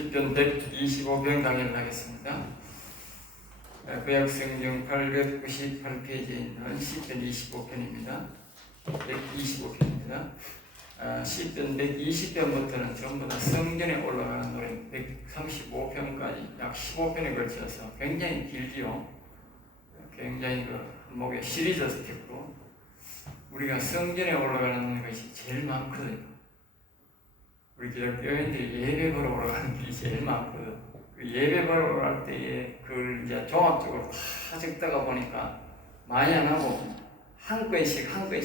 시편 125편 강의를 하겠습니다. 구약성경 898페이지에 있는 시편 25편입니다. 125편입니다. 시편 120편부터는 전부 다 성전에 올라가는 노래 135편까지 약 15편에 걸쳐서 굉장히 길지요. 굉장히 목에 시리즈 스텝으로 우리가 성전에 올라가는 것이 제일 많거든요. 우리 기독교인들이 예배 보러 올라가는 길이 제일 많거든. 그 예배 보러 올라갈 때에 그걸 이제 종합적으로 다 적다가 보니까 많이 안 하고 한 건씩 하는 거예요.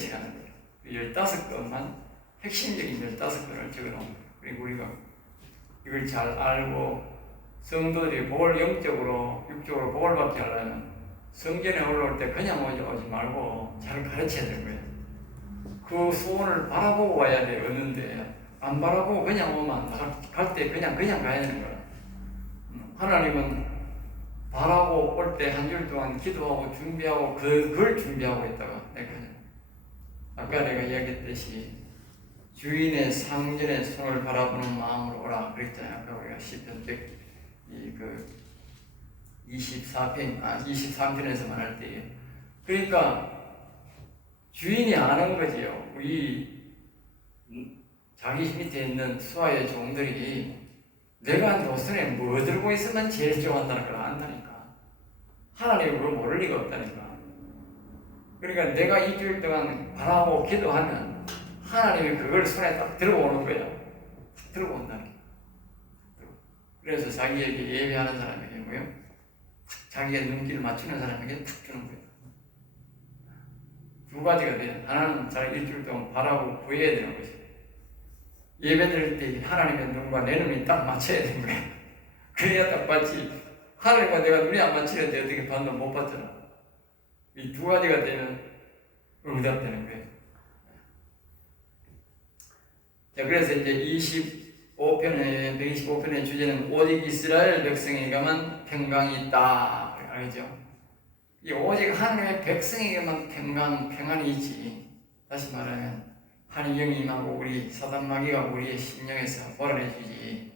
15건만 핵심적인 15건을 적어놓은 거예요. 그리고 우리가 이걸 잘 알고 성도들이 복을 영적으로 육적으로 복을 받게 하려면 성전에 올라올 때 그냥 오지 말고 잘 가르쳐야 되는 거예요. 그 소원을 바라보고 와야 돼. 얻는데 안 바라보고 그냥 오면 갈 때 그냥 가야 되는 거야. 하나님은 바라고 올 때 한 줄 동안 기도하고 준비하고 그걸 준비하고 있다가 아까 내가 이야기했듯이 주인의 상전의 손을 바라보는 마음으로 오라 그랬잖아요. 아까 우리가 시편 23편에서 말할 때에 그러니까 주인이 아는 거지요. 우리 자기 밑에 있는 수하의 종들이 내가 노선에 뭐 들고 있으면 제일 좋아한다는 걸 안다니까. 하나님이 그걸 모를 리가 없다니까. 그러니까 내가 일주일 동안 바라고 기도하면 하나님이 그걸 손에 딱 들어오는 거야. 딱 들어온다니까. 그래서 자기에게 예배하는 사람에게고요. 자기의 눈길을 맞추는 사람에게 탁 주는 거예요. 두 가지가 돼요. 하나는 자기 일주일 동안 바라고 구해야 되는 것이에요. 예배 드릴 때 하나님의 눈과 내 눈이 딱 맞춰야 되는 거예요. 그래야 딱 맞지. 하나님과 내가 눈이 안 맞추는데 어떻게 반도 못 받잖아. 이 두 가지가 되면 응답되는 거예요. 자, 그래서 이제 125편의 주제는 오직 이스라엘 백성에게만 평강이 있다. 알겠죠? 이 오직 하나님의 백성에게만 평안이 있지. 다시 말하면 하나님 영이 임하고 우리 사단 마귀가 우리의 심령에서 몰아내주지.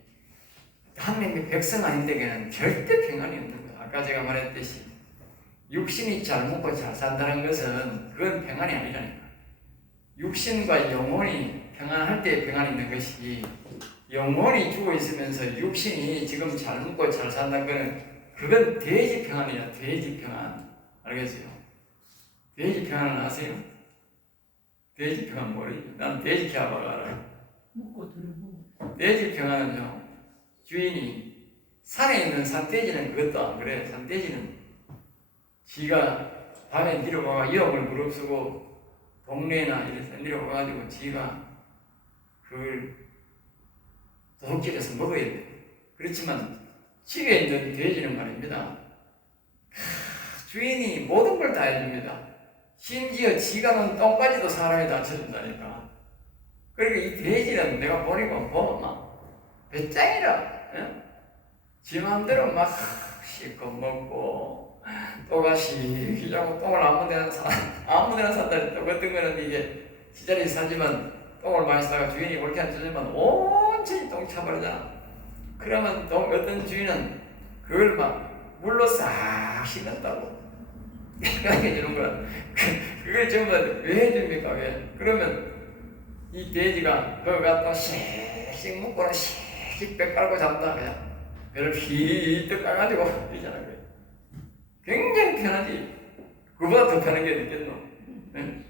하나님의 백성 아닌 데에는 절대 평안이 없는 거야. 아까 제가 말했듯이 육신이 잘 먹고 잘 산다는 것은 그건 평안이 아니라니까. 육신과 영혼이 평안할 때 평안이 있는 것이 영혼이 죽어 있으면서 육신이 지금 잘 먹고 잘 산다는 거는 그건 돼지 평안이야. 돼지 평안. 알겠어요? 돼지 평안은 아세요? 돼지 평안 모르지? 난 돼지 키워봐가 알아요. 돼지 평안은요, 주인이 산에 있는 산돼지는 그것도 안 그래. 산돼지는 지가 밤에 내려와가 위험을 무릅쓰고 동네나 이래서 내려와가지고 지가 그걸 도둑질해서 먹어야 돼. 그렇지만 집에 있는 돼지는 말입니다. 주인이 모든 걸 다 해줍니다. 심지어 지가 놓은 똥까지도 사람이 다쳐준다니까. 그러니까 이 돼지는 내가 보면 막 배짱이라. 지 마음대로 막 씻고 먹고 또다시 휘자고 똥을 아무데나 산다. 또 어떤 거는 이게 지자리 사지만 똥을 많이 싸가 주인이 옳게 안 주지만 온전히 똥 차버리잖아. 그러면 어떤 주인은 그걸 막 물로 싹 씻는다고 그렇게 주는 거야. 그걸 전부 왜 해줍니까? 왜? 그러면 이 돼지가 그거 갖다 씩씩 먹고는 씩씩 배 깔고 잡다 그냥 배를 휘떡 까가지고 이잖아. 굉장히 편하지. 그보다 더 편한 게 있겠노? 네?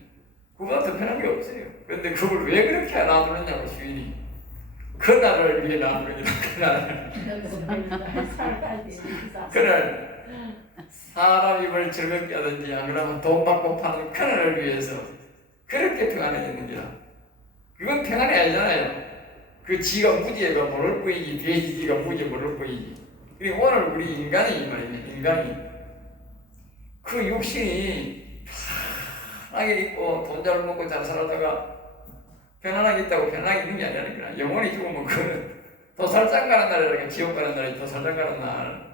그보다 더 편한 게 없어요. 그런데 그걸 왜 그렇게 놔두느냐고 주인이. 그 날을 위해 놔두는 거야. 그날 사람 입을 즐겁게 하든지 안 그러면 돈 받고 파는 그날을 위해서 그렇게 평안해지는 거야. 그건 평안이 아니잖아요. 그 지가 무지해가 모를 뿐이지 돼지 지가 무지해 모를 뿐이지. 그리고 오늘 우리 인간이 말이야. 인간이 그 육신이 편하게 있고 돈 잘 먹고 잘 살다가 편안하게 있다고 편안하게 있는 게 아니라니까. 영혼이 죽으면 그거는 도살장 가는 날이라니까. 지옥 가는 날이 도살장 가는 날.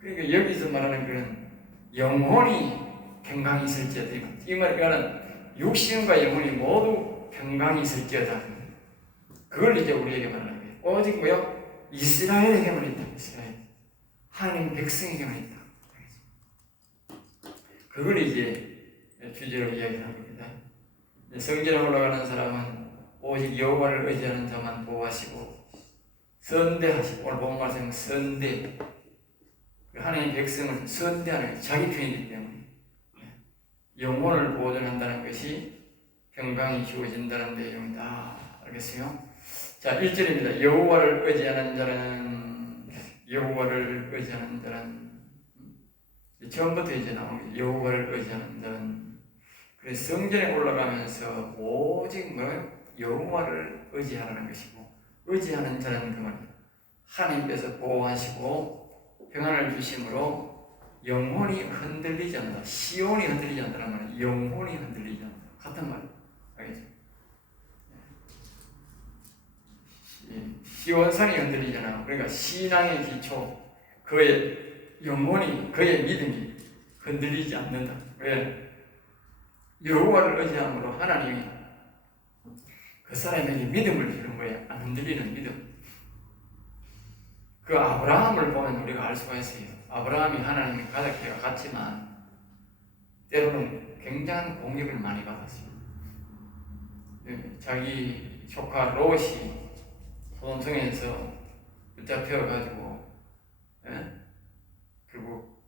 그러니까 여기서 말하는 그런 영혼이 평강이 있을지어다. 이 말은 육신과 영혼이 모두 평강이 있을지어다. 그걸 이제 우리에게 말하는 거예요. 오직 뭐요? 이스라엘에게만 있다. 이스라엘. 하나님 백성에게만 있다. 그걸 이제 주제로 이야기하는 겁니다. 성전에 올라가는 사람은 오직 여호와를 의지하는 자만 보호하시고 선대하시고, 오늘 본 말씀은 선대, 하나님 백성은 선대하는 자기 편이기 때문에 영혼을 보존한다는 것이 평강이 주어진다는 내용이다. 알겠어요? 자, 1절입니다. 여호와를 의지하는 자는 처음부터 이제 나옵니다. 여호와를 의지하는 자는. 그래서 성전에 올라가면서 오직 여호와를 의지하라는 것이고, 의지하는 자는 그 말이에요. 하나님께서 보호하시고 평안을 주심으로 영혼이 흔들리지 않는다. 시온이 흔들리지 않는다는 말이에요. 영혼이 흔들리지 않는다. 같은 말이에요. 알겠죠? 시온산이 흔들리잖아. 그러니까 신앙의 기초, 그의 영혼이, 그의 믿음이 흔들리지 않는다. 왜? 여호와를 의지함으로 하나님이 그 사람에게 믿음을 주는 거예요. 안 흔들리는 믿음. 그 아브라함을 보면 우리가 알 수가 있어요. 아브라함이 하나님의 가족회가 같지만 때로는 굉장한 공격을 많이 받았어요. 자기 조카 롯이 소돔성에서 붙잡혀가지고 결국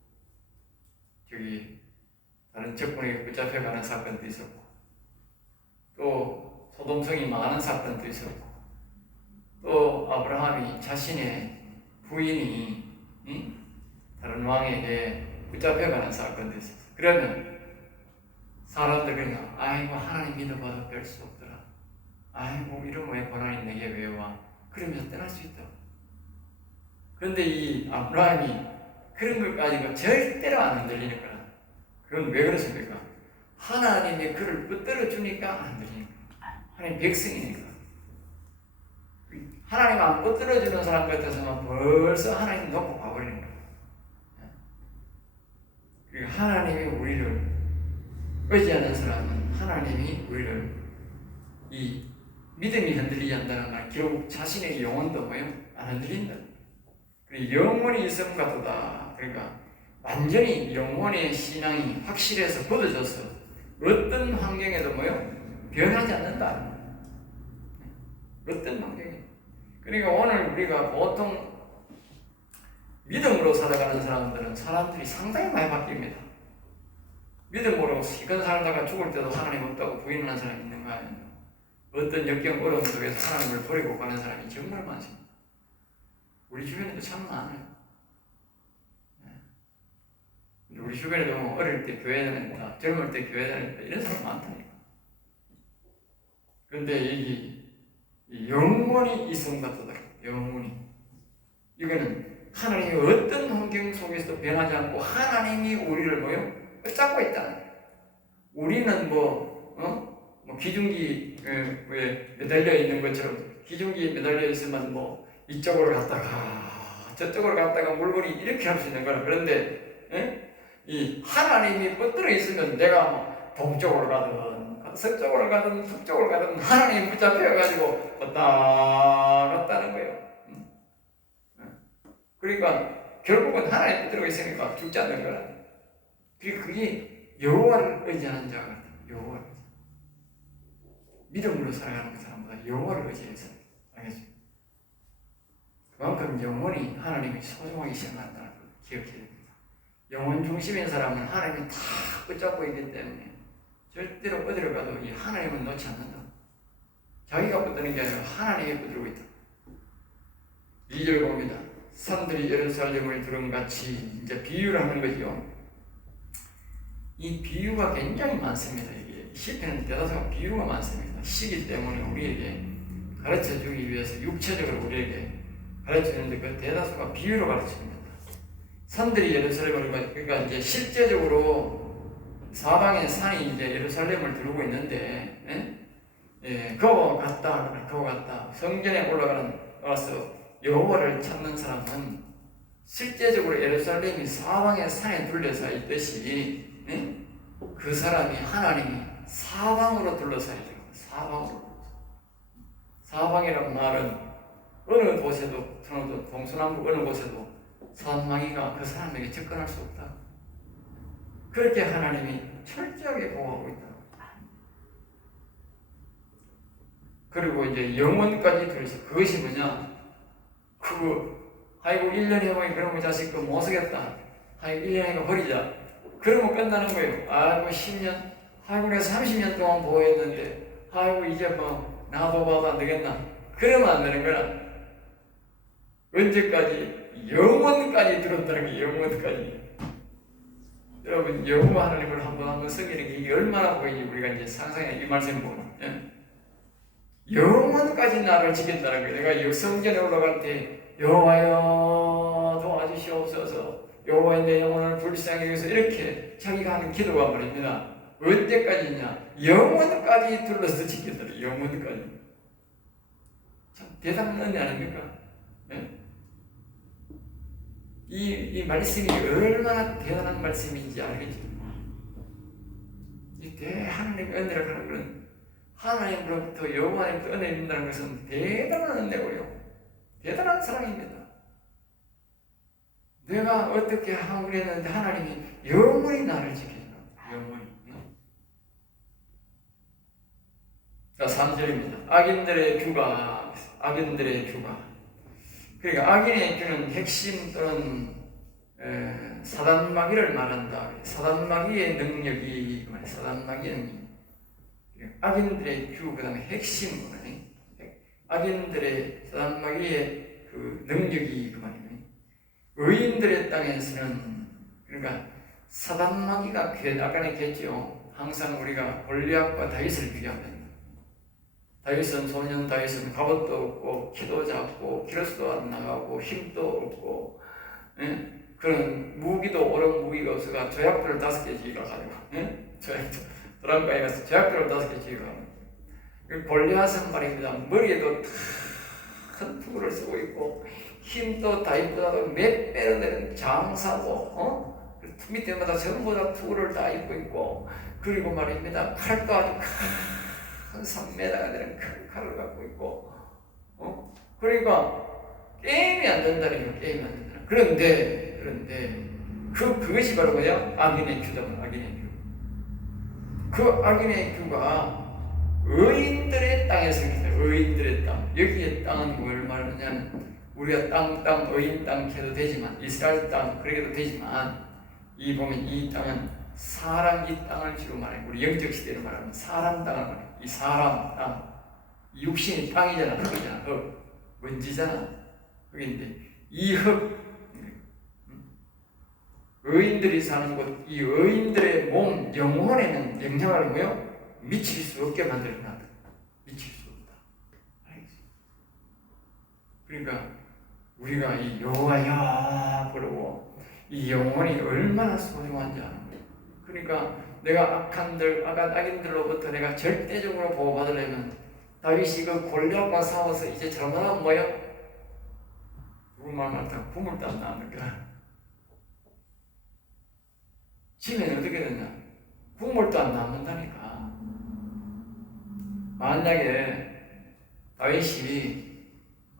다른 적군에게 붙잡혀가는 사건도 있었고, 또 소돔성이 망하는 사건도 있었고, 또 아브라함이 자신의 부인이 다른 왕에게 붙잡혀가는 사건도 있었어요. 그러면 사람들 그냥 아이고 하나님 믿어봐도 별 수 없더라. 아이고 이런 왜 고난이 내게 왜 와? 그러면서 떠날 수 있다. 그런데 이 아브라함이 그런 걸 가지고 절대로 안 흔들리는 거야. 그건 왜 그렇습니까? 하나님이 그를 붙들어 주니까 안 흔들리는 거야. 하나님 백성이니까. 하나님 안 붙들어 주는 사람 같아서는 벌써 하나님 놓고 가버리는 거야. 그리고 하나님이 우리를 의지하는 사람은 하나님이 우리를 이 믿음이 흔들리지 않는다는 말, 결국 자신의 영혼도 안 흔들린다. 그리고 영혼이 있음 같다. 그러니까 완전히 영혼의 신앙이 확실해서 굳어져서 어떤 환경에도 변하지 않는다. 어떤 환경에. 그러니까 오늘 우리가 보통 믿음으로 살아가는 사람들이 상당히 많이 바뀝니다. 믿음으로 시간 살다가 죽을 때도 하나님 없다고 부인하는 사람이 있는 거 아니에요? 어떤 역경 어려움 속에서 하나님을 버리고 가는 사람이 정말 많습니다. 우리 주변에도 참 많아요. 우리 주변에도 어릴 때 교회 다녔다, 젊을 때 교회 다녔다, 이런 사람 많다니까. 그런데 이 영원히 있음 같다. 영원히. 이거는 하나님이 어떤 환경 속에서도 변하지 않고 하나님이 우리를 붙잡고 있다. 우리는 기중기 왜 매달려 있는 것처럼 기중기에 매달려 있으면 이쪽으로 갔다가 저쪽으로 갔다가 물건이 이렇게 할 수 있는 거라. 그런데 이 하나님이 붙들어 있으면 내가 동쪽으로 가든 서쪽으로 가든 북쪽으로 가든 하나님이 붙잡혀가지고 왔다 갔다는 거예요. 그러니까 결국은 하나님 붙들고 있으니까 죽지 않는 거라. 그게 여호와를 의지하는 자가 같아요. 여호와를 믿음으로 살아가는 사람보다 여호와를 의지해서. 알겠죠? 그만큼 영혼이 하나님이 소중하게 생각한다는 걸 기억해야 됩니다. 영혼 중심인 사람은 하나님이 다 붙잡고 있기 때문에 절대로 어디로 가도 이 하나님은 놓지 않는다. 자기가 붙드는 게 아니라 하나님이 붙들고 있다. 2절 봅니다. 산들이 예루살렘을 두름같이 이제 비유를 하는 거죠. 이 비유가 굉장히 많습니다. 이게 시편은 대다수가 비유가 많습니다. 시기 때문에 우리에게 가르쳐 주기 위해서 육체적으로 우리에게 가르쳐 주는데 그 대다수가 비유로 가르칩니다. 산들이 예루살렘을, 그러니까 이제 실제적으로 사방에 산이 이제 예루살렘을 두르고 있는데, 그와 같다. 성전에 와서 여호와를 찾는 사람은 실제적으로 예루살렘이 사방에 산에 둘러싸여 있듯이, 그 사람이 하나님이 사방으로 둘러싸여 있어요. 사방으로. 사방이란 말은 어느 곳에도 동서남북 어느 곳에도 사단마귀가 그 사람에게 접근할 수 없다. 그렇게 하나님이 철저하게 보호하고 있다. 그리고 이제 영혼까지 들어서 그것이 뭐냐? 아이고 1년 해보니 그러면 자식 못 쓰겠다. 아이고 1년 해가 버리자. 그러면 끝나는 거예요. 아이고 10년, 아이고 내가 30년 동안 보호했는데 아이고 이제 뭐 나도 봐도 안 되겠나. 그러면 안 되는 거야. 언제까지? 영원까지 들었다는 게 영원까지. 여러분 여호와 하나님을 한번 섬기는 게 이게 얼마나 보이지 우리가 이제 상상해 이 말씀 보면 영원까지 나를 지킨다는 거예요. 내가 성전에 올라갈 때 여호와여 도와주시옵소서. 여호와의 내 영혼을 불쌍히 여기서 이렇게 자기가 하는 기도가 말입니다. 언제까지냐? 영원까지 둘러서 지킨다. 영원까지. 참 대단한 은혜 아닙니까? 네? 이 말씀이 얼마나 대단한 말씀인지 알겠죠? 이 하나님의 은혜를 하는 것은 하나님으로부터 여호와님부터 은혜를 입는다는 것은 대단한 은혜고요. 대단한 사랑입니다. 내가 어떻게 하고 그랬는데 하나님이 영원히 나를 지켜준다. 영원히. 자, 3절입니다. 악인들의 규가. 악인들의 규가. 그러니까 악인의 규는 핵심 또는 사단마귀를 말한다. 사단마귀의 능력이 사단마귀의 능력. 악인들의 규, 그 다음에 핵심, 악인들의 사단마귀의 그 능력이 그 말이에요. 의인들의 땅에서는 그러니까 사단마귀가 아까 얘기했죠. 항상 우리가 골리앗과 다윗을 비교합니다. 다윗은 소년 다윗은 갑옷도 없고 키도 작고 기로수도 안 나가고 힘도 없고 그런 무기도 옳은 무기가 없어가 조약돌을 5개 지으러 가지고 도랑가에 가서 조약돌을 5개 지으러 가는 골리앗은 말입니다. 머리에도 큰 투구를 쓰고 있고 힘도 다윗보다도 몇 배로 되는 장사고 밑에마다 전부 다 투구를 다 입고 있고 그리고 말입니다. 칼도 아주 큰 3m가 되는 큰 칼을 갖고 있고 그러니까 게임이 안 된다는 거 게임이 안 된다. 그런데 그것이 바로 뭐야? 악인의 규다. 악인의 규. 그 악인의 규가 의인들의 땅에서 있어요. 의인들의 땅. 여기에 땅은 뭘 말하느냐면 우리가 땅, 의인 땅 해도 되지만 이스라엘 땅 그렇게도 되지만 이 보면 이 땅은 사람 이 땅을 지금 말해요. 우리 영적 시대로 말하면 사람 땅을 말해요. 이 사람 땅, 이 육신이 땅이잖아, 흙이잖아, 흙, 먼지잖아. 흙인데 이 흙, 의인들이 사는 곳, 이 의인들의 몸, 영혼에는 영향을 뭐요? 미칠 수 없게 만들어놨다. 미칠 수 없다. 알겠지? 그러니까 우리가 이 여호와야 부르고 이 영혼이 얼마나 소중한지 아는 거예요. 그러니까 내가 악인들로부터 내가 절대적으로 보호받으려면 다윗이 그 골리앗과 싸워서 이제 잘못하면 뭐예요? 누구 말 많다. 국물도 안 나오는 거야. 지면 어떻게 되냐? 국물도 안 남는다니까. 만약에 다윗이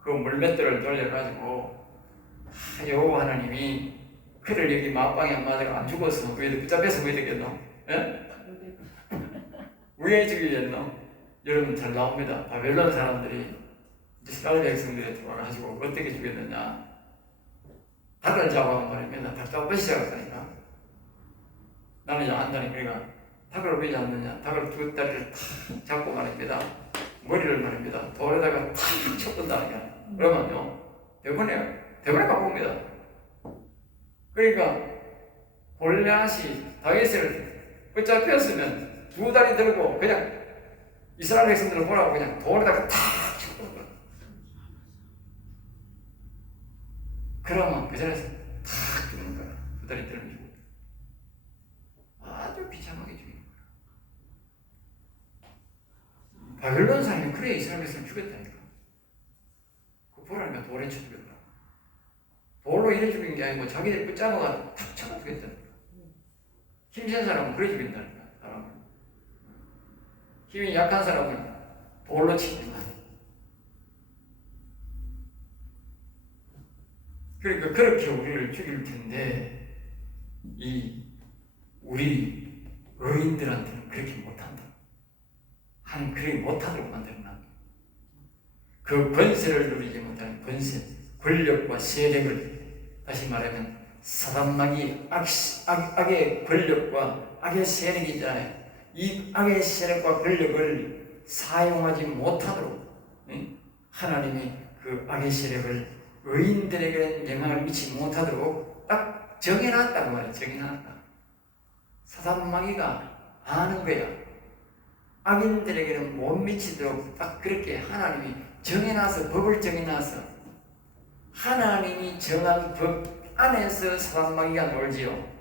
그 물맷돌을 돌려가지고 여호와 하나님이 그를 여기 막방에 안 맞아가 안 죽어서 위에 붙잡혀서 뭐 되겠노? 왜 죽이겠노? 여러분 잘 나옵니다. 바벨론 사람들이 이스라엘 백성들에 들어와가지고 어떻게 죽였느냐? 닭을 잡아온 말입니다. 닭 잡기 시작했다니까. 나는 이제 안다니. 그러니까 닭을 왜 잡느냐? 닭을 두 다리를 탁 잡고 말입니다. 머리를 말입니다. 돌에다가 탁 쳤던다니까. 그러면요, 대본에 바꿉니다. 그러니까 골리앗이 다윗을 붙잡혔으면 두 다리 들고 그냥 이스라엘 백성들을 보라고 그냥 돌에다가 탁 쳤던 거야. 그러면 그 자리에서 탁 죽는 거야. 두 다리 들면 죽는 거야. 아주 비참하게 죽이는 거야. 바벨론 사람이 그래 이스라엘 백성을 죽였다니까. 그 보라니까 돌에 쳐 죽였다. 돌로 이래 죽인 게 아니고 자기들 붙잡아가 탁 쳐가 죽였다니까. 힘센 사람은 그래 죽인다니까. 사람을. 힘이 약한 사람은 돌로 치지만 그러니까 그렇게 우리를 죽일 텐데 우리 의인들한테는 그렇게 못한다. 하나님 그렇게 못하도록 만들어놔. 그 권세를 누리지 못하는 권세, 권력과 세력을, 다시 말하면 사단마귀 악의 권력과 악의 세력이잖아요. 이 악의 세력과 권력을 사용하지 못하도록 하나님이 그 악의 세력을 의인들에게는 영향을 미치지 못하도록 딱 정해놨다고 말해요. 정해놨다. 사단마귀가 아는 거야. 악인들에게는 못 미치도록 딱 그렇게 하나님이 정해놔서, 법을 정해놔서 하나님이 정한 법 안에서 사단마귀가 놀지요.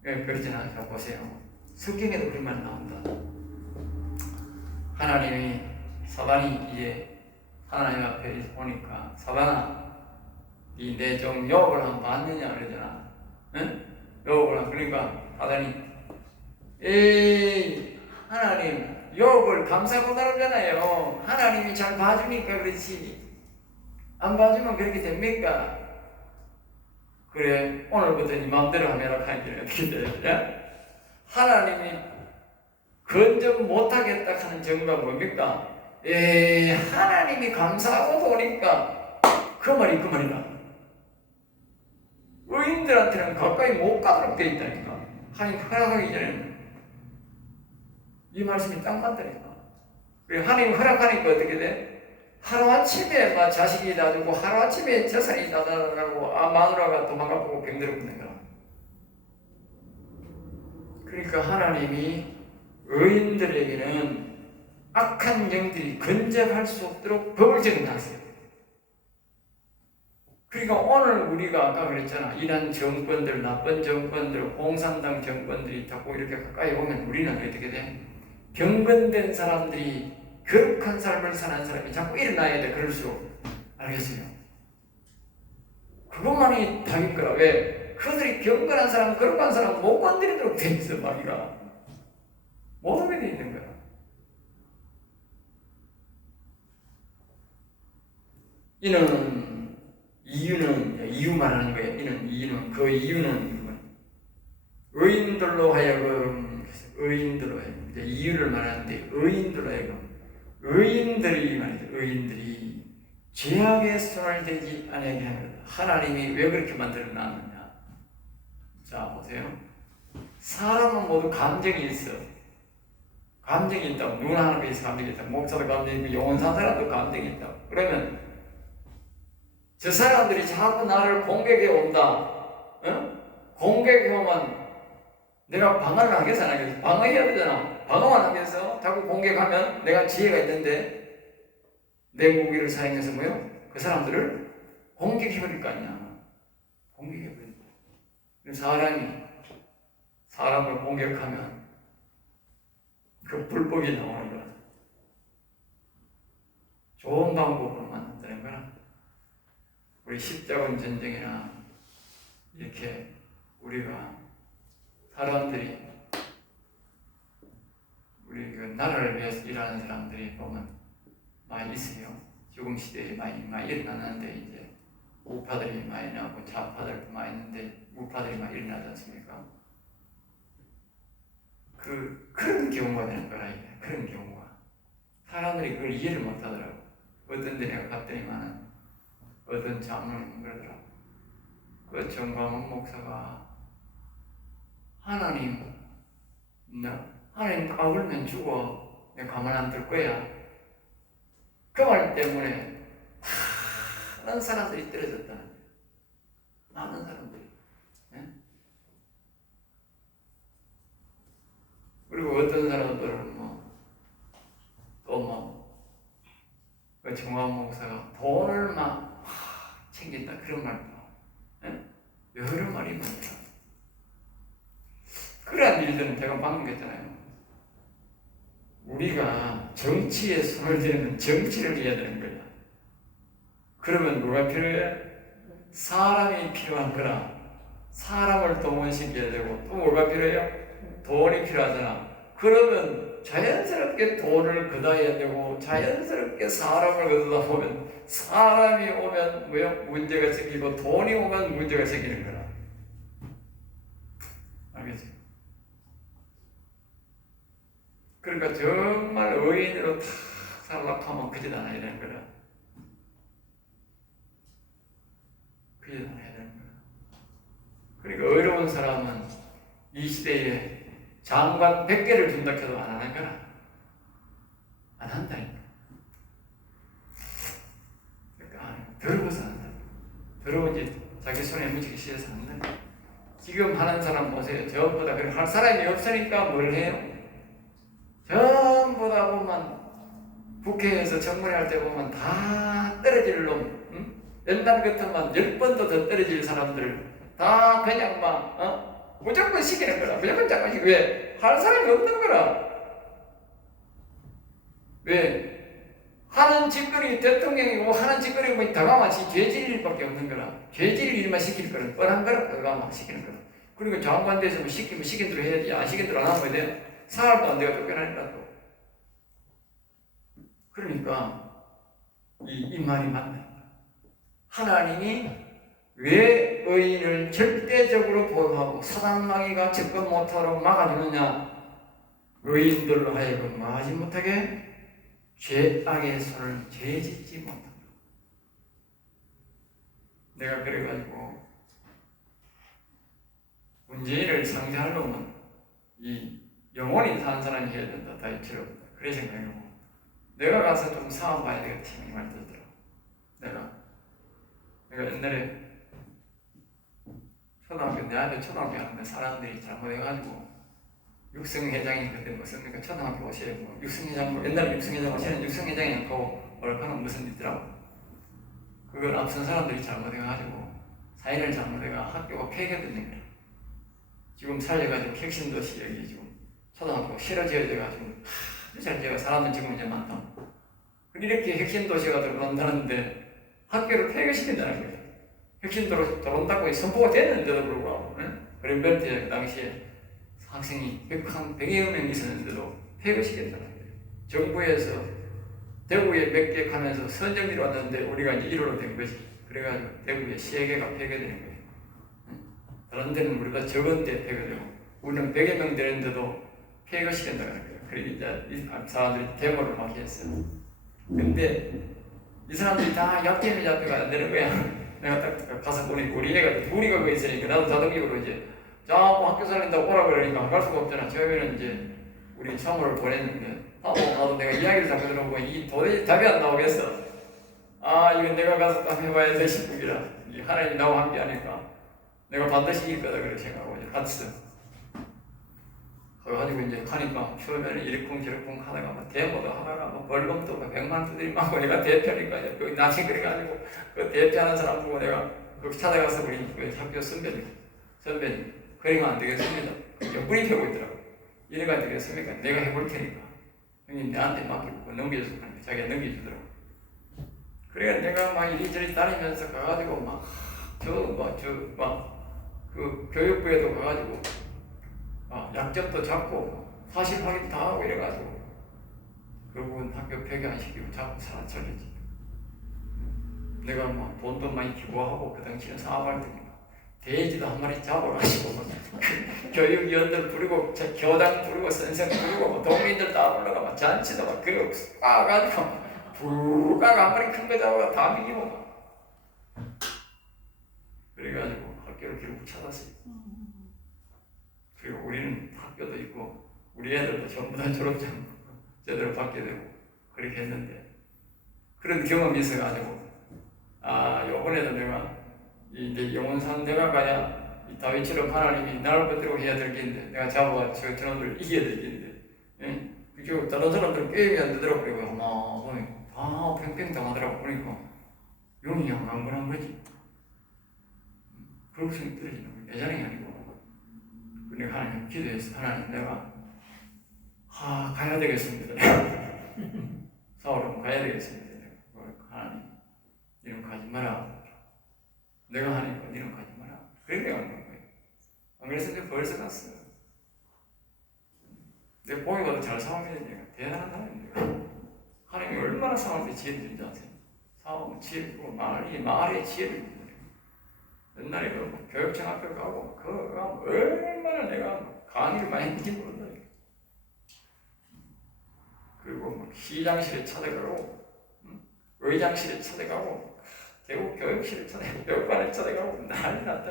그러지 않을까 보세요. 성경에도 그런 말 나온다. 하나님이 사단이 이제 하나님 앞에 오니까, 사단아, 이 내 종 욥을 한번 봤느냐 그러잖아. 응? 욥을, 그러니까 사단이 에이 하나님, 욥을 감사하고 다르잖아요. 하나님이 잘 봐주니까 그렇지, 안 봐주면 그렇게 됩니까? 그래, 오늘부터 네 마음대로 하면 하니까 어떻게 돼요? 하나님이 건전 못하겠다 하는 정의가 뭡니까? 하나님이 감사하고 보니까 그 말이다. 의인들한테는 가까이 못 가도록 되어 있다니까. 하나님 허락하기 전에는. 이 말씀이 딱 맞다니까. 하나님 허락하니까 어떻게 돼? 하루아침에 막 자식이 놔두고, 하루아침에 재산이 나가고, 마누라가 도망가고 병들어 붙는 거야. 그러니까 하나님이 의인들에게는 악한 영들이 근접할 수 없도록 법을 정해놨어요. 그러니까 오늘 우리가 아까 그랬잖아. 이런 정권들, 나쁜 정권들, 공산당 정권들이 자꾸 이렇게 가까이 오면 우리는 어떻게 돼? 경건된 사람들이, 거룩한 삶을 사는 사람이 자꾸 일어나야 돼. 그럴수록. 알겠어요? 그것만이 답인 거라. 왜? 그들이 경건한 사람, 거룩한 사람 못 건드리도록 돼 있어. 마귀가 못 오게 돼 있는 거야. 이유 말하는 거예요. 그 이유는 의인들로 하여금, 이제 이유를 말하는데, 의인들로 하여금, 의인들이 말이죠. 의인들이 죄악의 손을 대지 아니하게 하는 거다. 하나님이 왜 그렇게 만들어 놨느냐? 자, 보세요. 사람은 모두 감정이 있어. 감정이 있다고. 누구나 하나님에 있어 감정이 있다고. 목사도 감정이 있고, 영혼산 사람도 감정이 있다고. 그러면 저 사람들이 자꾸 나를 공격해 온다. 공격해 오면 내가 방어를 하겠어, 안 하겠어? 방어해야 되잖아. 방어만 하면서 자꾸 공격하면 내가 지혜가 있는데 내 무기를 사용해서 그 사람들을 공격해버릴 거 아니야. 공격해버릴 거야. 사람을 공격하면 그 불법이 나오는 거야. 좋은 방법으로 만든다는 거야. 우리 십자군 전쟁이나 이렇게 우리가 사람들이, 우리 그 나라를 위해서 일하는 사람들이 보면 많이 있어요. 지금 시대에 많이 일어나는데, 이제 우파들이 많이 나고 좌파들도 많이 있는데 우파들이 많이 일어나지 않습니까? 그런 경우가 되는 거라. 이게 그런 경우가 사람들이 그걸 이해를 못 하더라고. 어떤 데 내가 갔더니만은 어떤 장로님 그러더라고. 그 정광훈 목사가 하나님 까불면 죽어. 내가 가만 안 둘 거야. 그 말 때문에 많은 사람들이 떨어졌다. 많은 사람들이. 네? 그리고 어떤 사람들은 그 정광훈 목사가 돈을 막 챙긴다. 그런 말도. 네? 여러 말이 많다. 그러한 일들은 제가 방금 했잖아요. 우리가 정치에 손을 대는 정치를 해야 되는 거야. 그러면 누가 필요해? 사람이 필요한 거라. 사람을 동원시켜야 되고, 또 뭐가 필요해요? 돈이 필요하잖아. 그러면 자연스럽게 돈을 걷어야 되고 자연스럽게 사람을 걷다 보면 사람이 오면 문제가 생기고 돈이 오면 문제가 생기는 거라. 알겠죠? 그러니까 정말 의인으로 다 살락하면 그짓 안 해야 되는 거라. 그짓 안 해야 되는 거라. 그러니까 어려운 사람은 이 시대에 장관 100개를 준다 해도 안 하는 거라. 안 한다니까. 그러니까 더러워서 안 한다. 더러운지 자기 손에 묻히기 싫어서 안 한다. 지금 하는 사람 보세요. 전부 다 할 사람이 없으니까 뭘 해요? 전부 다 보면 국회에서 청문회할 때 보면 다 떨어질 놈, 응? 옛날 같으면 10번도 더 떨어질 사람들 다 그냥 막 무조건 시키는 거라. 무조건 장관식. 왜? 할 사람이 없는 거라. 왜? 하는 짓거리 대통령이고 하는 짓거리 뭐 다가마치 죄질 일밖에 없는 거라. 죄질 일만 시킬 거는 뻔한 거라. 다가마 시키는 거라. 그리고 장관대에서 뭐 시키면 시킨 대로 해야지. 안 시킨 대로 안 하면 돼. 사흘도 안 돼가 쫓겨나니까 또. 그러니까 이 말이 맞다. 하나님이 왜 의인을 절대적으로 보호하고 사단마귀가 접근 못하도록 막아주느냐? 의인들로 하여금 망하지 못하게 죄악의 손을 죄짓지 못한다. 내가 그래가지고 문재인을 상대하려면 이 영원히 사는 사람이 해야 된다. 다이처럼 그래 생각하고 내가 가서 좀 싸워봐야 되겠다 생각이 많이 들더라. 내가 옛날에 내 아들 초등학교 하는데 사람들이 잘못해가지고 육성회장이 그때 무슨 초등학교 오시래 뭐 육성회장 옛날에 육성회장 오시는 육성회장이 않고 얼마나 무슨 있더라고. 그걸 앞선 사람들이 잘못해가지고 사인을 잘못해가 학교가 폐교되는 거야. 지금 살려가지고 혁신도시 여기 지금 초등학교 새로 지어져가지고 잘 지어 사람은 지금 이제 많다. 이렇게 혁신도시가 들어온다는데 학교를 폐교시킨다는 거야. 혁신도로 들어온다고 선포가 됐는데도 불구하고 그랜벨트에 그 당시에 학생이 100여 명 있었는데도 폐교시켰다는 거예요. 정부에서 대구에 몇 개 가면서 선정비로 왔는데 우리가 이제 1호로 된 거지. 그래가지고 대구에 3개가 폐교되는 거예요. 다른 데는 우리가 적은데 폐교되고 우리는 100여 명 되는데도 폐교시킨다는 거예요. 그래서 이제 이 사람들이 데모를 막 했어요. 근데 이 사람들이 다 약점이 잡혀가 안 되는 거야. 내가 딱 가서 보니 우리 애가 둘이 가고 있으니까 나도 자동적으로 이제 자꾸 학교 살린다고 오라 그러니까 갈 수가 없잖아. 처음에는 이제 우리 사모를 보냈는데 나도 내가 이야기를 자꾸 들어보면 이 도대체 답이 안 나오겠어. 이건 내가 가서 딱 해봐야 돼 싶으기라. 이 하나님이 나와 함께 하니까 내가 반드시 이길 거다 그렇게 생각하고 이제 갔어. 그래가지고 이제 가니까 처음에는 이러쿵저러쿵 하다가 막 데모도 하다가 막 벌금도 100만 두들이 맞고 내가 대표니까 그 나중에 그래가지고 그 대표하는 사람 보고 내가 거기 찾아가서 우리 그 학교 선배님 그러면 안 되겠습니다. 옆구리 펴고 있더라고. 이래가 되겠습니까? 내가 해볼 테니까 형님 내한테 맡기고 넘겨줘서 자기가 넘겨주더라고. 그래 내가 막 이리저리 다니면서 가가지고 그 교육부에도 가가지고 약점도 잡고 사실 확인 다 하고 이래가지고 결국은 학교 폐교 안 시키고 자꾸 사람 살렸지. 내가 막 돈도 많이 기부하고 그 당시에 사업할 때니까 돼지도 한 마리 잡아가지고 교육위원들 부르고 교장 부르고 선생 부르고 동리들 다 불러가 막 잔치도 막 그거 꽈가지고 불가가 한 마리 큰 거 잡아가 다 미기고 그래가지고 학교를 결국 찾았어요. 그리고 우리는 학교도 있고 우리 애들도 전부 다 졸업장 제대로 받게 되고 그렇게 했는데 그런 경험이 있어가지고 요번에도 내가 이제 영원산 내가 가야 이 다윗처럼 하나님이 나를 붙들고 해야 될 게인데 내가 잡아가 저놈들 이겨야 될 게인데 그리고 다른 사람들은 게임이 안 되더라고. 그리고 다 팽팽 당하더라고. 보니까 용이 양강분한 거지. 그렇게 떨어지는 거야. 내 자랑이 아니고 근데 하나님 기도해서 하나님 내가 가야 되겠습니다. 사울은 가야 되겠습니다. 하나님 이런 거 하지 마라. 내가 하니까 이런 거 하지 마라. 그래 내가 하는 거예요. 안 그래서 이제 벌써 갔어요. 내 보기보다 잘 싸우면 대단한 사람입니다. 하나님이 얼마나 싸우는데 지혜를 준지 아세요? 싸우면 지혜를 주고 말에 지혜를 준다. 옛날에 그 교육청 앞에 가고 그거 얼마나 내가 강의를 많이 했는지 모른다. 그리고 막 시장실에 찾아가고 의장실에 찾아가고 대구 교육실에 찾아가고 교육관에 찾아가고 난리 났다.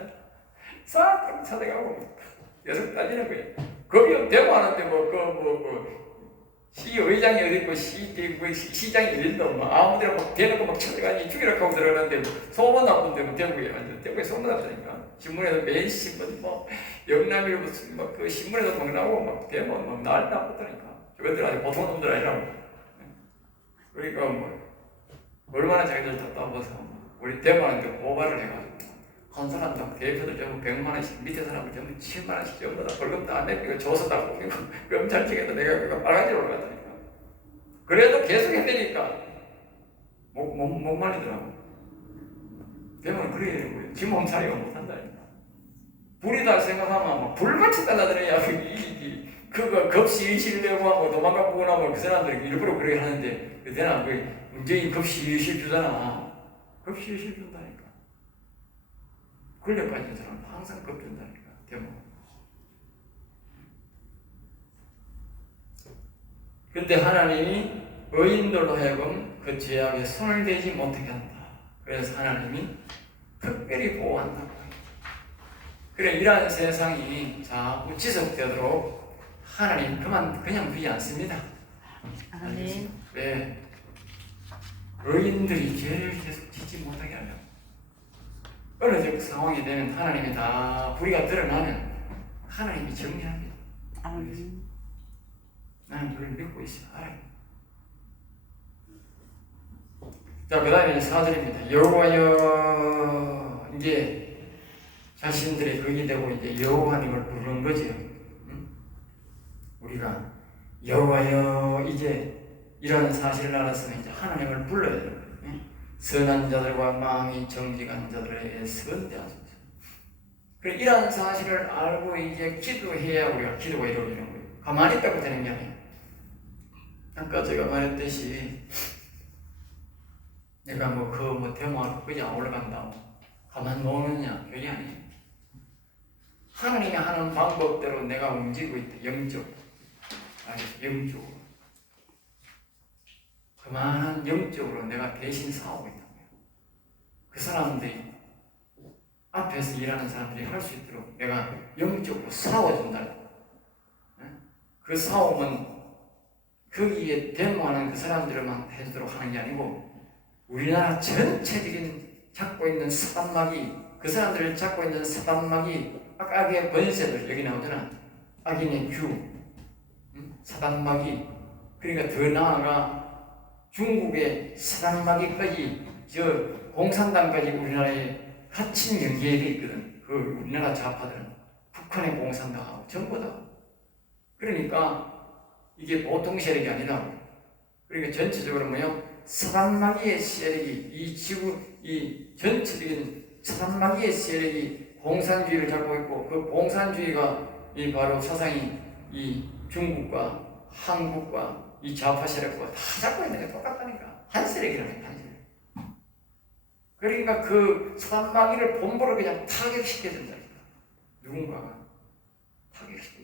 싹 찾아가고 계속 따지는 거예요. 겁이 대모하는데 시의장이 어딨고 시장이 어딨고 뭐 아무데나 막 대놓고 막 찾아가니 죽이라고 하고 들어가는데 소문 나쁜데 뭐 대구에 소문 났다니까. 신문에서 매일 신문 뭐 영남일보 막 그 신문에서 막 나오고 막 대모 막 난리 났다니까. 저것들 아주 보통 놈들 아니라고. 그러니까 뭐 얼마나 자기들 답답해서 우리 대모하는데 고발을 해가지고 한 사람당 대표들 전부 100만원씩 밑에 사람을 전부 7만원씩 전부 다 벌금 다 내고 조서 다 뽑히고 검찰청에도 내가 그거 빨간지로 올라갔다니까. 그래도 계속 해대니까 못 말리더라고. 대모는 그래야 되는 거예요. 지 몸살이가 못한다니까. 불이다 생각하면 막 불같이 달라들어야 그거 급시일시려고 하고 도망가 보고 나면 그 사람들이 일부러 그렇게 하는데 그때는 문재인 급시일시 주잖아. 급시일시 준다니까. 권력 가진 사람 항상 겁준다니까. 대모. 근데 하나님이 의인들로 하여금 그 죄악에 손을 대지 못하게 한다. 그래서 하나님이 특별히 보호한다고. 그래 이러한 세상이 자꾸 지속되도록 하나님 그냥 두지 않습니다. 아멘. 왜? 의인들이 죄를 계속 짓지 못하게 하려고. 어느 상황이 되면 하나님이 다 불의가 드러나면 하나님이 정리합니다. 아멘. 나는 그걸 믿고 있어. 알아요. 자, 그 다음에 4절입니다. 여호와여, 이제 자신들의 거기 되고 이제 여호와님을 부르는 거지요. 응? 우리가 여호와여 이제 이런 사실을 알아서 이제 하나님을 불러야 되는 거예요. 응? 선한 자들과 마음이 정직한 자들에게 선대하소서. 그래 이런 사실을 알고 이제 기도해야 우리가 기도가 이루어지는 거예요. 가만히 있다고 되는 게 아니에요. 아까 제가 말했듯이 내가 대모하고 그냥 안 올라간다고 가만 놓느냐 그게 아니에요. 하나님이 하는 방법대로 내가 움직이고 있다. 영적으로. 영적으로. 그만한 영적으로 내가 대신 싸우고 있다고요. 그 사람들이 앞에서 일하는 사람들이 할 수 있도록 내가 영적으로 싸워준다. 그 싸움은 거기에 데모하는 그 사람들만 해주도록 하는 게 아니고 우리나라 전체적인 잡고 있는 사단막이 그 사람들을 잡고 있는 사단막이 악의 번세들 여기 나오잖아. 악인의 규 사단막이 그러니까 더 나아가 중국의 사단막이까지 저 공산당까지 우리나라에 갇힌 연계돼 있거든. 그 우리나라 좌파들은 북한의 공산당하고 전부 다. 그러니까 이게 보통 세력이 아니라 그러니까 전체적으로 사단마귀의 세력이 이 지구 이 전체적인 사단마귀의 세력이 공산주의를 잡고 있고 그 공산주의가 이 바로 사상이 이 중국과 한국과 이 좌파 세력과 다 잡고 있는 게 똑같다니까. 한 세력이라면 한 세력. 그러니까 그 사단마귀를 본보로 그냥 타격시켜준다니까. 누군가가 타격시켜줘.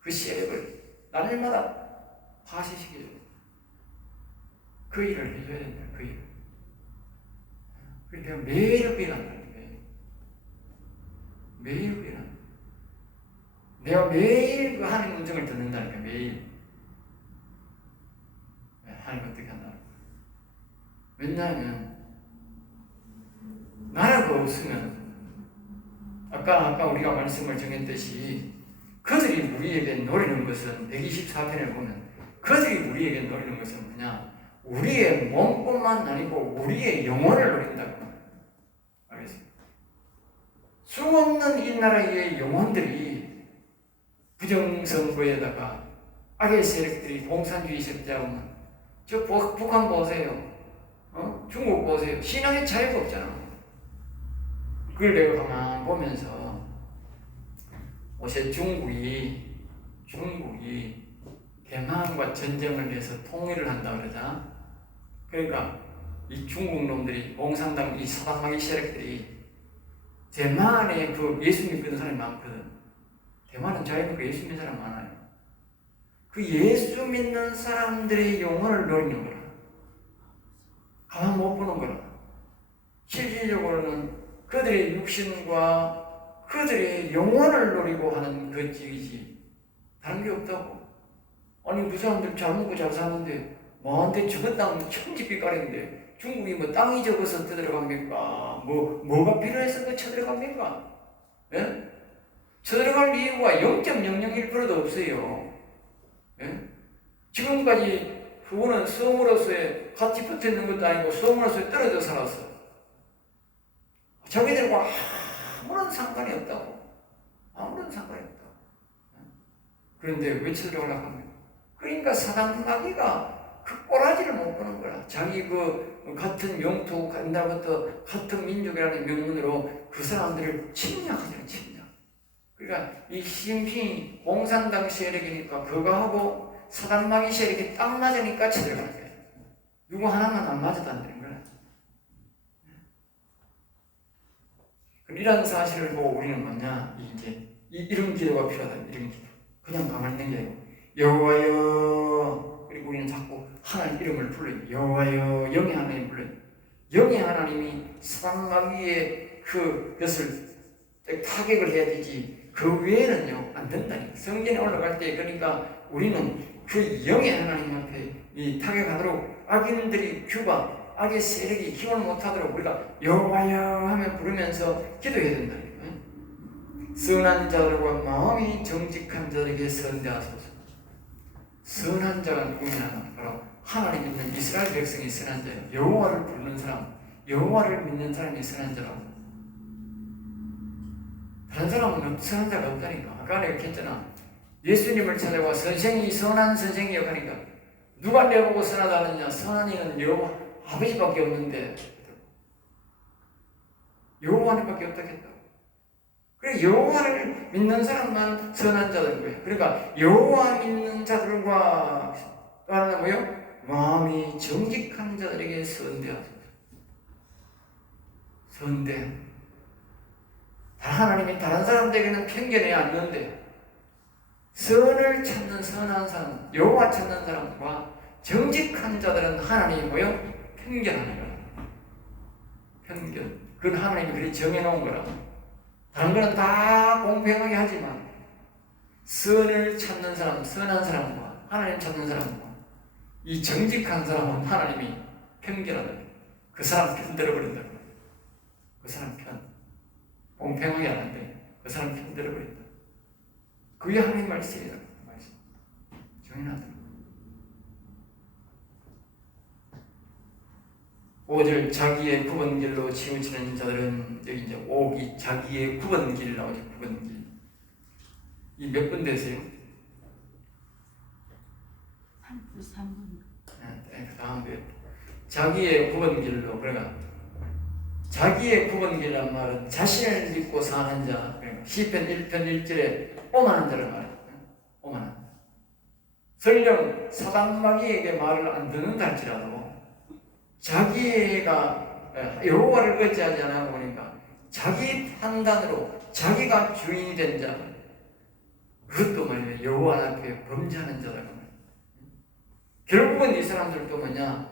그 세력을 날마다 파쇄시켜줘. 그 일을 해줘야 된다. 그 일을. 그래서 내가 매일 비난한다. 매일 비난. 내가 매일 그 하나님 음성을 듣는다니까. 매일. 하나님 어떻게 한다. 왜냐하면 나라가 없으면 아까 우리가 말씀을 정했듯이 그들이 우리에게 노리는 것은 124편을 보면 그들이 우리에게 노리는 것은 그냥 우리의 몸뿐만 아니고 우리의 영혼을 노린다고. 알겠습니다. 수없는 이 나라의 영혼들이 부정선거에다가 악의 세력들이 공산주의 세력자오면 저 북한 보세요. 중국 보세요. 신앙의 차이가 없잖아. 그걸 내가 가만 보면서 요새 중국이 대만과 전쟁을 위해서 통일을 한다 그러잖아. 그러니까 이 중국 놈들이 공산당 이 사방마귀 세력들이 대만에 그 예수 믿는 사람이 많거든. 대만은 자유롭고 예수 믿는 사람 많아요. 그 예수 믿는 사람들의 영혼을 노리는 거라. 가만 못 보는 거라. 실질적으로는 그들의 육신과 그들의 영혼을 노리고 하는 그 지위지 다른 게 없다고. 아니 그 사람들 잘 먹고 잘 사는데 뭐한테 저거 땅 천지빛 가리는데 중국이 뭐 땅이 적어서 쳐들어갑니까? 뭐가 필요해서 그 쳐들어갑니까? 예? 쳐들어갈 이유가 0.001%도 없어요. 예? 지금까지 그거는 성으로서의 같이 붙어 있는 것도 아니고 성으로서 떨어져 살았어. 자기들과 아무런 상관이 없다고. 아무런 상관이 없다고. 그런데 왜 쳐들어가려고 합니까? 그러니까 사단 마귀가 그 꼬라지를 못 보는 거라. 자기 그 같은 영토, 옛날부터 같은 민족이라는 명분으로 그 사람들을 침략하잖아요, 침략. 그러니까 이 시진핑이 공산당 세력이니까 그거 하고 사단 마귀 세력이 딱 맞으니까 쳐들어가는 거예요. 누구 하나만 안 맞아도 안 되는 거야. 이런 사실을 보고 우리는 뭐냐, 이런 기도가 필요하다. 이런 기도. 그냥 가만히 있는 게 아니고 여호와여. 그리고 우리는 자꾸 하나님 이름을 불러요. 여호와여. 영의 하나님 불러요. 영의 하나님이 사단 마귀의 그것을 타격을 해야 되지. 그 외에는요 안 된다니까. 성전에 올라갈 때 그러니까 우리는 그 영의 하나님 앞에 이 타격하도록 악인들이 규가 악의 세력이 힘을 못하도록 우리가 여호와여 하며 부르면서 기도해야 된다니까. 선한 자들과 마음이 정직한 자들에게 선대하소서. 선한 자가 누구냐? 바로 하나님 믿는 이스라엘 백성이 선한 자예요. 여호와를 부르는 사람, 여호와를 믿는 사람이 선한 자라고. 다른 사람은 선한 자가 없다니까. 아까 내가 했잖아. 예수님을 찾아와 선생이 선한 선생이여 하니까 누가 내보고 선하다 하느냐? 선한 이는 여호와 아버지밖에 없는데 여호와님밖에 없다 했다. 그래 여호와를 믿는 사람만 선한 자들인 거예요. 그러니까 여호와 믿는 자들과 또 하나 뭐요? 마음이 정직한 자들에게 선대하소서. 선대. 하나님이 다른 사람들에게는 편견이 아니는데 선을 찾는 선한 사람, 여호와 찾는 사람과 정직한 자들은 하나님이 뭐요? 편견하는 거야. 편견. 그건 하나님이 그렇게 정해놓은 거라. 다른 거는 다 공평하게 하지만 선을 찾는 사람, 선한 사람과 하나님 찾는 사람과 이 정직한 사람은 하나님이 편견하다. 그 사람 편 들어버린다. 그 사람 편. 공평하게 하는데 그 사람 편 들어버린다. 그게 하나님 말씀이라고. 정인하다. 5절 자기의 굽은 길로 치우치는 자들은 여기 이제 옥이 자기의 굽은 길 나오죠. 굽은 길. 이 몇 분 되세요? 3분. 네, 다음 배. 자기의 굽은 길로. 그러니까 자기의 굽은 길이란 말은 자신을 믿고 사는 자. 그러니까 시편 1편 1절에 오만한 자를 말해요. 오만한 자. 설령 사단 마귀에게 말을 안 듣는다 할지라도 자기가 여호와를 의지하지 않아 보니까 자기 판단으로 자기가 주인이 된 자, 그것도 말이에요. 여호와 앞에 범죄하는 자다. 결국은 이 사람들도 뭐냐?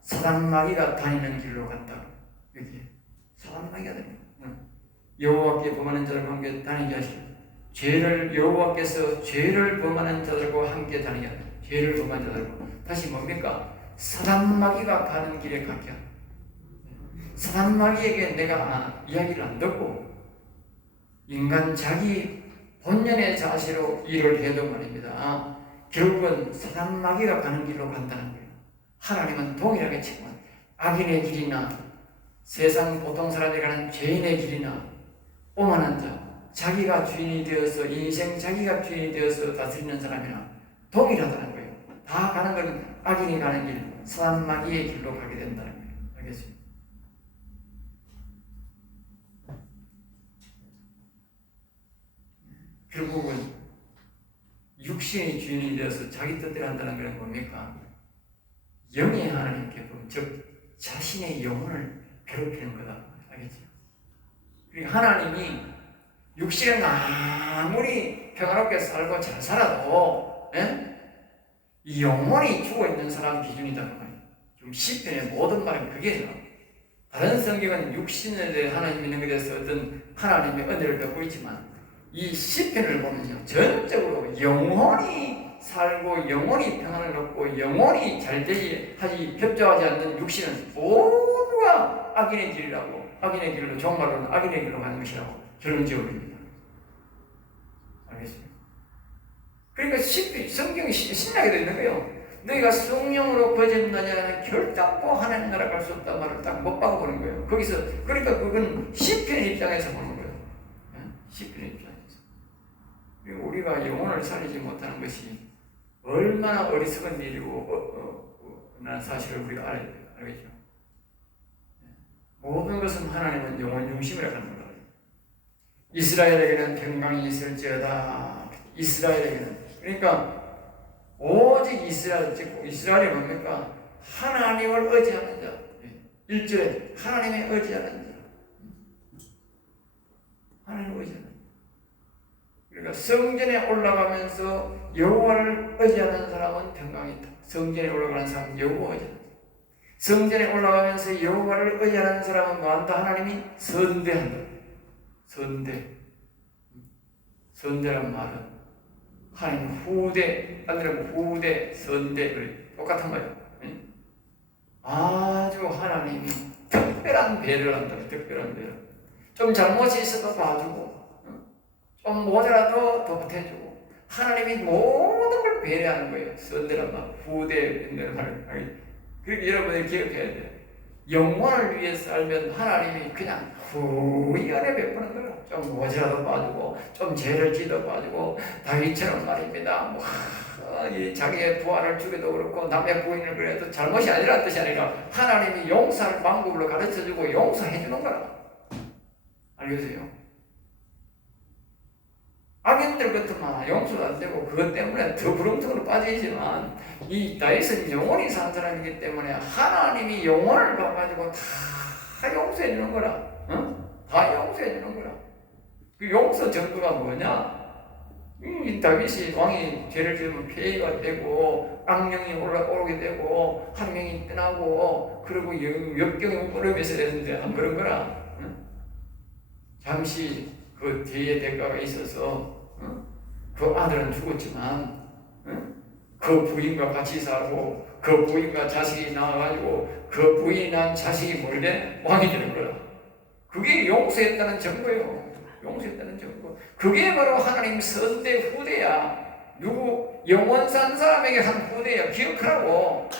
사단 마귀가 다니는 길로 간다. 여기 사단 마귀가 다니는. 여호와께 범하는 자들과 함께 다니게 하시고 죄를 여호와께서 죄를 범하는 자들과 함께 다니게 하시고 죄를 범한 자들과 다시 뭡니까? 사단 마귀가 가는 길에 가게 하고 사단 마귀에게 내가 이야기를 안 듣고 인간 자기 본연의 자세로 일을 해도 말입니다. 결국은 사단 마귀가 가는 길로 간다는 거예요. 하나님은 동일하게 치면 악인의 길이나 세상 보통 사람들이 가는 죄인의 길이나 오만한 자, 자기가 주인이 되어서 인생 자기가 주인이 되어서 다스리는 사람이나 동일하다는 거예요. 다 가는 건 악인이 가는 길, 사단 마귀의 길로 가게 된다는 거예요. 알겠습니까? 결국은 육신의 주인이 되어서 자기 뜻대로 한다는 건 뭡니까? 영의 하나님께 즉 자신의 영혼을 괴롭히는 거다. 알겠죠? 그러니까 하나님이 육신은 아무리 평화롭게 살고 잘 살아도 이 영혼이 죽어있는 사람 기준이다. 지금 시편의 모든 말은 그게요. 다른 성경은 육신에 대해 하나님 있는 것에 대해서 어떤 하나님의 은혜를 배우고 있지만 이 시편을 보면요, 전적으로 영혼이 살고 영혼이 평안을 얻고 영혼이 잘 되지 하지 협조하지 않는 육신은 모두가 악인의 길이라고, 악인의 길로, 정말로는 악인의 길로 가는 것이라고 결론 지어버립니다. 알겠습니까? 그러니까 성경이 신나게 되어 있는 거예요. 너희가 성령으로 거듭나냐 결단코 하나님 나라 갈 수 없단 말을 딱 못 박아보는 거예요. 거기서 그러니까 그건 시편의 입장에서 보는 거예요. 시편의 입장에서. 그리고 우리가 영혼을 살리지 못하는 것이 얼마나 어리석은 일이고 라는 사실을 우리가 알아야 돼요. 알겠죠? 모든 것은 하나님은 영혼 중심이라고 하는 거예요. 이스라엘에게는 평강이 있을지어다. 이스라엘에게는 그러니까 오직 이스라엘, 즉 이스라엘이 뭡니까? 하나님을 의지하는 자. 1절에 하나님의 의지하는 자. 하나님을 의지하는 자. 그러니까 성전에 올라가면서 여호와를 의지하는 사람은 평강이 있다. 성전에 올라가는 사람은 여호와 의지한다. 성전에 올라가면서 여호와를 의지하는 사람은 뭐한다? 하나님이 선대한다. 선대. 선대란 말은 하나님 후대, 아니라고 후대, 선대를 똑같은 거예요. 아주 하나님이 특별한 배려를 한다. 특별한 배려. 좀 잘못이 있어도 봐주고, 좀 모자라도 더 보태주고, 하나님이 모든 걸 배려하는 거예요. 선대란 말, 후대, 선대란 말. 그러니까 여러분들이 기억해야 돼요. 영혼을 위해 살면 하나님이 그냥 후연에 베푸는 거예요. 좀 모자라도 봐주고, 좀 죄를 지도 봐주고, 다윗처럼 말입니다. 이 자기의 부하를 죽여도 그렇고, 남의 부인을 그래도 잘못이 아니라는 뜻이 아니라, 하나님이 용서를 방법으로 가르쳐주고, 용서해주는 거라. 알겠어요? 악인들 같으면 용서도 안 되고, 그것 때문에 더 부렁텅으로 빠지지만, 이 다윗은 영원히 산 사람이기 때문에, 하나님이 영혼을 봐가지고 다 용서해주는 거라. 다 용서해주는 거라. 그 용서 정도가 뭐냐? 이 다윗이 왕이 죄를 지으면 폐해가 되고 악령이 올라오게 되고 한 명이 떠나고 그리고 역경이 무너져서 되는데 한 그런 거라. 잠시 그 뒤에 대가가 있어서 그 아들은 죽었지만 그 부인과 같이 살고 그 부인과 자식이 나와가지고 그 부인이 난 자식이 몰래 왕이 되는 거라. 그게 용서했다는 증거예요. 용서했다는 증거. 그게 바로 하나님 선대 후대야. 누구 영원 산 사람에게 한 후대야. 기억하라고.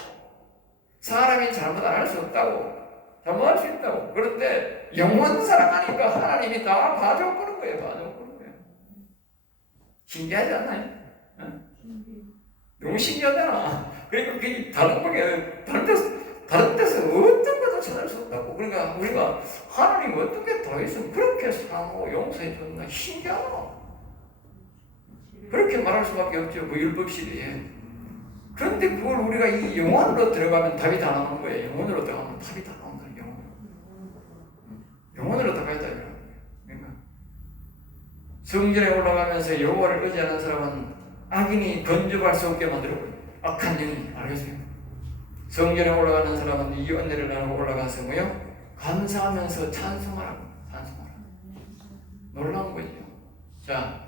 사람이 잘못 안 할 수 없다고. 잘못할 수 있다고. 그런데 영원 사랑하니까 하나님이 다 봐줘보는 거예요. 봐줘보는 거예요. 신기하지 않나요? 너무 신기하잖아. 그러니까 그게 다른 데서 어떤 것도 찾을 수 없다고. 그러니까 우리가 하나님 어떻게 다윗은 그렇게 사랑하고 용서해 줬나 신기하다. 그렇게 말할 수밖에 없죠. 그 율법 시대에. 그런데 그걸 우리가 이 영혼으로 들어가면 답이 다 나오는 거예요. 영혼으로 들어가면 답이 다 나온다. 영혼으로 들어가야 돼. 그러니까 성전에 올라가면서 여호와를 의지하는 사람은 악인이 건져갈 수 없게 만들고 악한 영이. 알겠어요? 성전에 올라가는 사람은 이 은혜를 나누고 올라가서 뭐요? 감사하면서 찬송하라고. 찬송하라고. 놀라운 거죠. 자,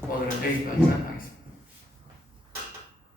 오늘은 여기까지만 하겠습니다.